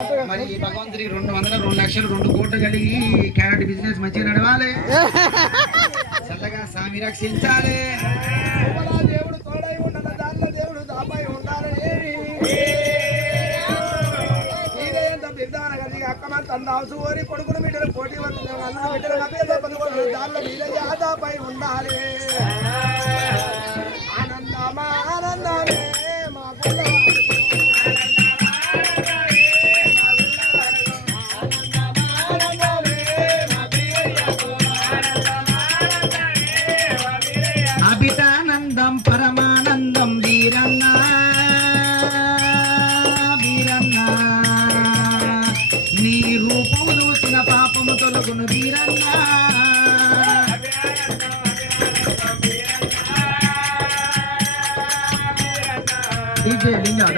మరి భగవంతుడి 200 2 లక్షలు 2 కోట్లు కలిగి క్యారెట్ బిజినెస్ మంచిగా నడవాలి. చల్లగా స్వామి రక్షించాలి. దేవుడు తోడై ఉండాలి, దానిలో దేవుడు దాపై ఉండాలి. అక్కమంత అందాసు ఓరి కొడుకులు బిడ్డలు పోటీ పడుతున్నారు. అన్న బిడ్డలు దానిలో వీరయ్య దాపై ఉండాలి. ఆనందమా ఆనందమే మా అభితానందం పరమానందం వీరన్న వీరన్న నీ రూపము చూసిన పాపము తొలగును వీరన్న. DJ లింగా